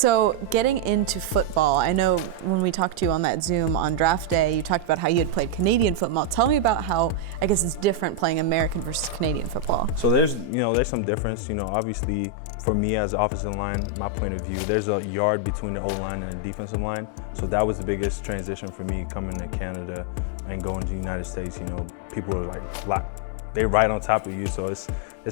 So getting into football, I know when we talked to you on that Zoom on draft day, you talked about how you had played Canadian football. Tell me about how, I guess it's different playing American versus Canadian football. So there's some difference. Obviously for me as offensive line, my point of view, there's a yard between the O-line and the defensive line. So that was the biggest transition for me coming to Canada and going to the United States. People are they're right on top of you, so it's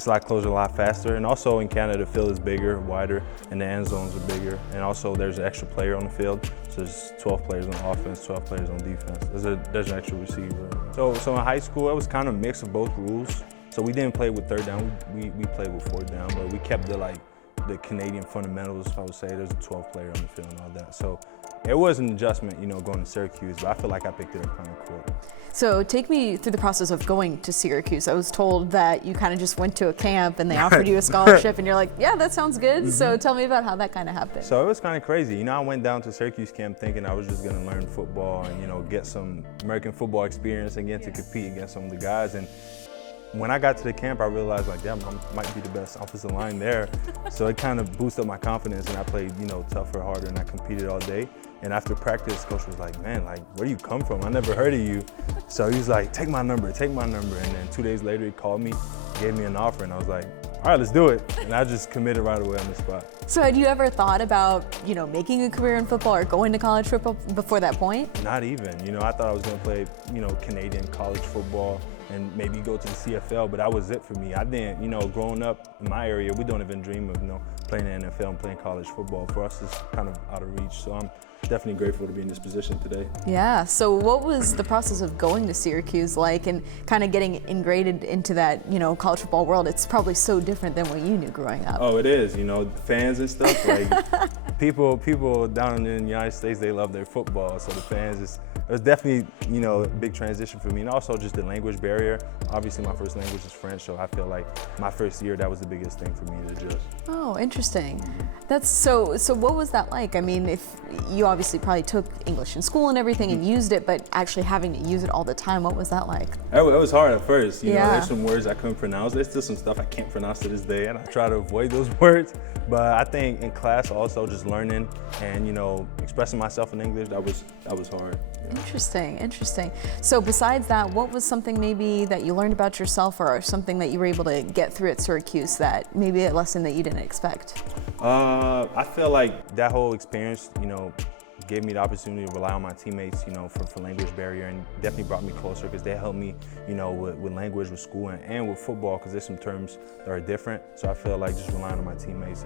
a lot closer, a lot faster. And also in Canada, the field is bigger, wider, and the end zones are bigger. And also there's an extra player on the field. So there's 12 players on offense, 12 players on defense. There's an extra receiver. So in high school, it was kind of a mix of both rules. So we didn't play with third down, we played with fourth down, but we kept the Canadian fundamentals, I would say. There's a 12 player on the field and all that. So it was an adjustment, going to Syracuse, but I feel like I picked it up kind of quick. So take me through the process of going to Syracuse. I was told that you kind of just went to a camp and they offered you a scholarship and you're like, yeah, that sounds good. Mm-hmm. So tell me about how that kind of happened. So it was kind of crazy. I went down to Syracuse camp thinking I was just going to learn football and, get some American football experience and get to compete against some of the guys. And when I got to the camp, I realized damn, I might be the best offensive line there. So it kind of boosted my confidence and I played, tougher, harder, and I competed all day. And after practice, coach was like, man, where do you come from? I never heard of you. So he was like, take my number. And then 2 days later, he called me, gave me an offer, and I was like, all right, let's do it. And I just committed right away on the spot. So had you ever thought about, making a career in football or going to college football before that point? Not even. I thought I was going to play, Canadian college football and maybe go to the CFL, but that was it for me. I didn't, growing up in my area, we don't even dream of, playing in the NFL and playing college football. For us, it's kind of out of reach. So I'm definitely grateful to be in this position today. Yeah, so what was the process of going to Syracuse like and kind of getting ingrained into that, college football world? It's probably so different than what you knew growing up. Oh, it is, fans and stuff, people down in the United States, they love their football, so the fans, it was definitely, a big transition for me, and also just the language barrier. Obviously, my first language is French, so I feel like my first year, that was the biggest thing for me to adjust. Oh, interesting. That's so what was that like? I mean, if you obviously probably took English in school and everything and used it, but actually having to use it all the time, what was that like? It was hard at first. There's some words I couldn't pronounce. There's still some stuff I can't pronounce to this day, and I try to avoid those words. But I think in class also just learning and, expressing myself in English, that was hard. Yeah. Interesting. So besides that, what was something maybe that you learned about yourself or something that you were able to get through at Syracuse that maybe a lesson that you didn't expect? I feel like that whole experience, gave me the opportunity to rely on my teammates, for language barrier, and definitely brought me closer because they helped me, with language, with school, and with football, because there's some terms that are different. So I feel like just relying on my teammates,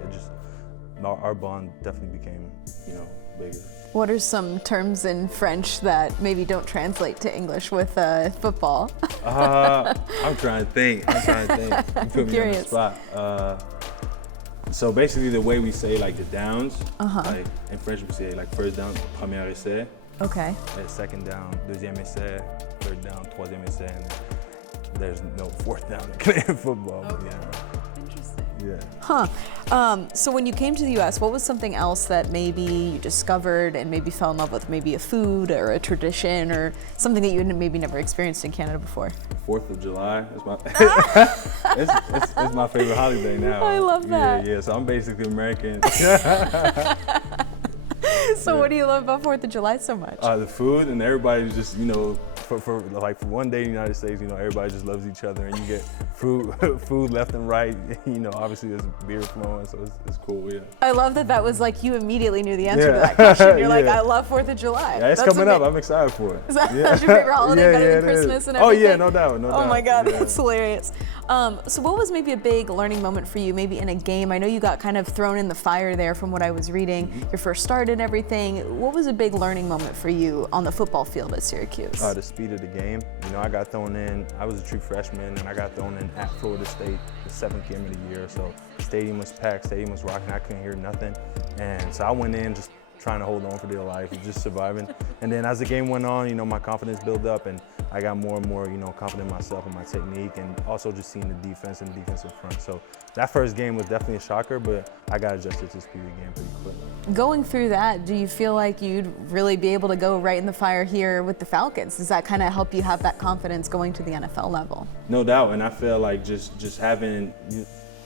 our bond definitely became, bigger. What are some terms in French that maybe don't translate to English with football? I'm trying to think. You put me on the spot. So basically the way we say the downs, in French we say first down, premier essai. Okay. Second down, deuxième essai, third down, troisième essai, and there's no fourth down in Canadian football. Okay. Yeah. Interesting. Yeah. Huh. So when you came to the U.S., what was something else that maybe you discovered and maybe fell in love with? Maybe a food or a tradition or something that you had maybe never experienced in Canada before? 4th of July is my it's my favorite holiday now. I love that. Yeah. So I'm basically American. So what do you love about 4th of July so much? The food, and everybody's just, for one day in the United States, everybody just loves each other, and you get food left and right. Obviously there's beer flowing, so it's cool. Yeah. I love that was you immediately knew the answer to that question. You're like, I love 4th of July. Yeah, it's coming up. I'm excited for it. Is that's your favorite holiday, better than Christmas and everything? Oh yeah, no doubt. Oh my God, that's hilarious. So what was maybe a big learning moment for you, maybe in a game? I know you got kind of thrown in the fire there from what I was reading, your first start and everything. What was a big learning moment for you on the football field at Syracuse? The speed of the game. I got thrown in, I was a true freshman, and I got thrown in at Florida State, the 7th game of the year. So stadium was packed, stadium was rocking, I couldn't hear nothing. And so I went in just trying to hold on for dear life, just surviving. And then as the game went on, my confidence built up, and I got more and more, confident in myself and my technique, and also just seeing the defense and the defensive front. So that first game was definitely a shocker, but I got adjusted to the speed of the game pretty quick. Going through that, do you feel like you'd really be able to go right in the fire here with the Falcons? Does that kind of help you have that confidence going to the NFL level? No doubt, and I feel like just having,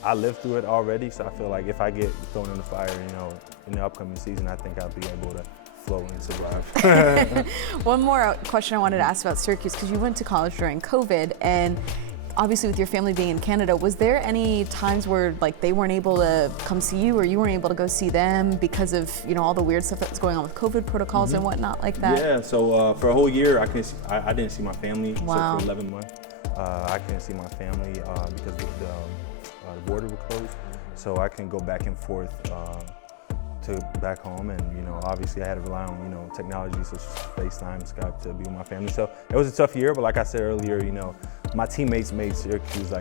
I lived through it already, so I feel like if I get thrown in the fire, in the upcoming season, I think I'll be able to flow and survive. One more question I wanted to ask about Syracuse, because you went to college during COVID, and obviously with your family being in Canada, was there any times where like they weren't able to come see you, or you weren't able to go see them because of all the weird stuff that was going on with COVID protocols and whatnot like that? Yeah, so for a whole year, I didn't see my family. Wow. So for 11 months, I couldn't see my family because the border was closed. So I couldn't go back and forth to back home, and obviously I had to rely on technology such as FaceTime, Skype to be with my family. So it was a tough year, but like I said earlier, my teammates made Syracuse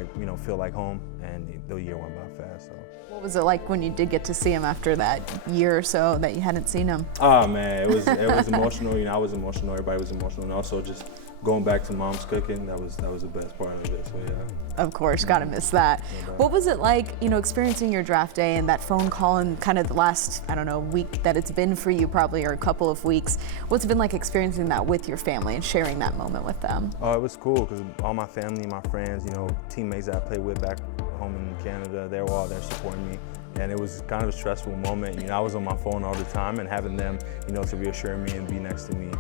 feel like home, and the year went by fast. So. What was it like when you did get to see him after that year or so that you hadn't seen him? Oh man, it was emotional. I was emotional. Everybody was emotional, and also just going back to mom's cooking. That was the best part of it. So yeah. Of course, gotta miss that. What was it like, experiencing your draft day and that phone call and kind of the last, week that it's been for you probably, or a couple of weeks? What's it been like experiencing that with your family and sharing that moment with them? Oh, it was cool because all my family, my friends, teammates that I played with back home in Canada, they were all there supporting me. And it was kind of a stressful moment. I was on my phone all the time, and having them, to reassure me and be next to me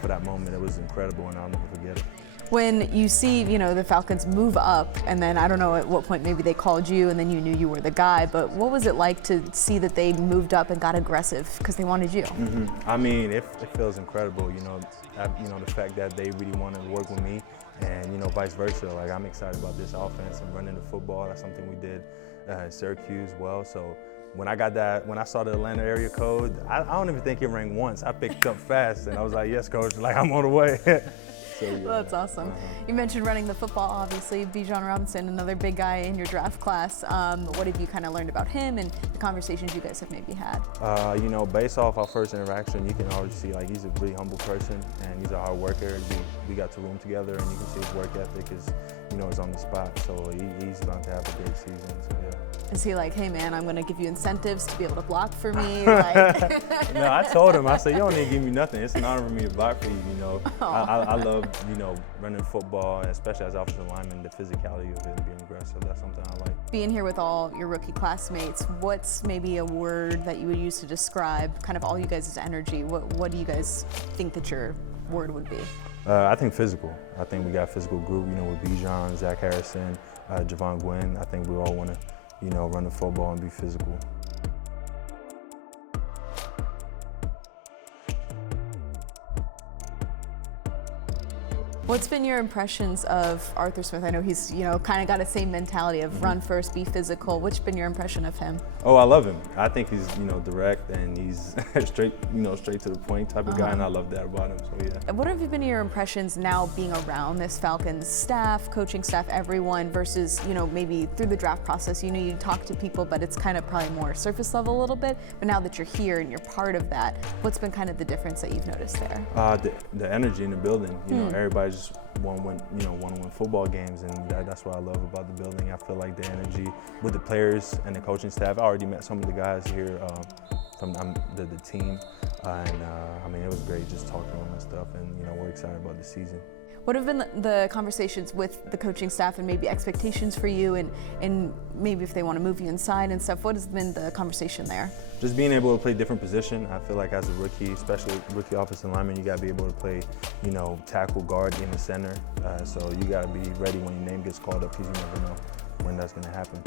for that moment, it was incredible, and I'll never forget it. When you see, the Falcons move up, and then I don't know at what point maybe they called you and then you knew you were the guy, but what was it like to see that they moved up and got aggressive because they wanted you? I mean, it feels incredible, the fact that they really wanted to work with me, and vice versa. Like, I'm excited about this offense and running the football. That's something we did at Syracuse well. So when I saw the Atlanta area code, I don't even think it rang once. I picked up fast, and I was like, yes, coach, like I'm on the way. So, yeah. Well, that's awesome. You mentioned running the football, obviously. Bijan Robinson, another big guy in your draft class. What have you kind of learned about him and the conversations you guys have maybe had? Based off our first interaction, you can already see he's a really humble person, and he's a hard worker. We got to room together, and you can see his work ethic is on the spot. So he's going to have a great season. So yeah. Is he like, hey man, I'm going to give you incentives to be able to block for me? No, I told him, I said, you don't need to give me nothing. It's an honor for me to block for you, I love, running football, and especially as offensive lineman, the physicality of it and being aggressive. That's something I like. Being here with all your rookie classmates, what's maybe a word that you would use to describe kind of all you guys' energy? What do you guys think that your word would be? I think physical. I think we got a physical group, with Bijan, Zach Harrison, Javon Gwynn. I think we all want to, run the football and be physical. What's been your impressions of Arthur Smith? I know he's, kind of got the same mentality of run first, be physical. What's been your impression of him? Oh, I love him. I think he's, direct, and he's straight to the point type of guy, and I love that about him, so yeah. What have been your impressions now being around this Falcons staff, coaching staff, everyone, versus, maybe through the draft process, you talk to people, but it's kind of probably more surface level a little bit, but now that you're here and you're part of that, what's been kind of the difference that you've noticed there? The energy in the building, everybody just want to win football games, and that's what I love about the building. I feel like the energy with the players and the coaching staff. I already met some of the guys here from the team, and it was great just talking to them and stuff, and we're excited about the season. What have been the conversations with the coaching staff and maybe expectations for you, and maybe if they want to move you inside and stuff? What has been the conversation there? Just being able to play different position. I feel like as a rookie, especially rookie offensive lineman, you got to be able to play, tackle, guard, in the center. So you got to be ready when your name gets called up, because you never know when that's going to happen.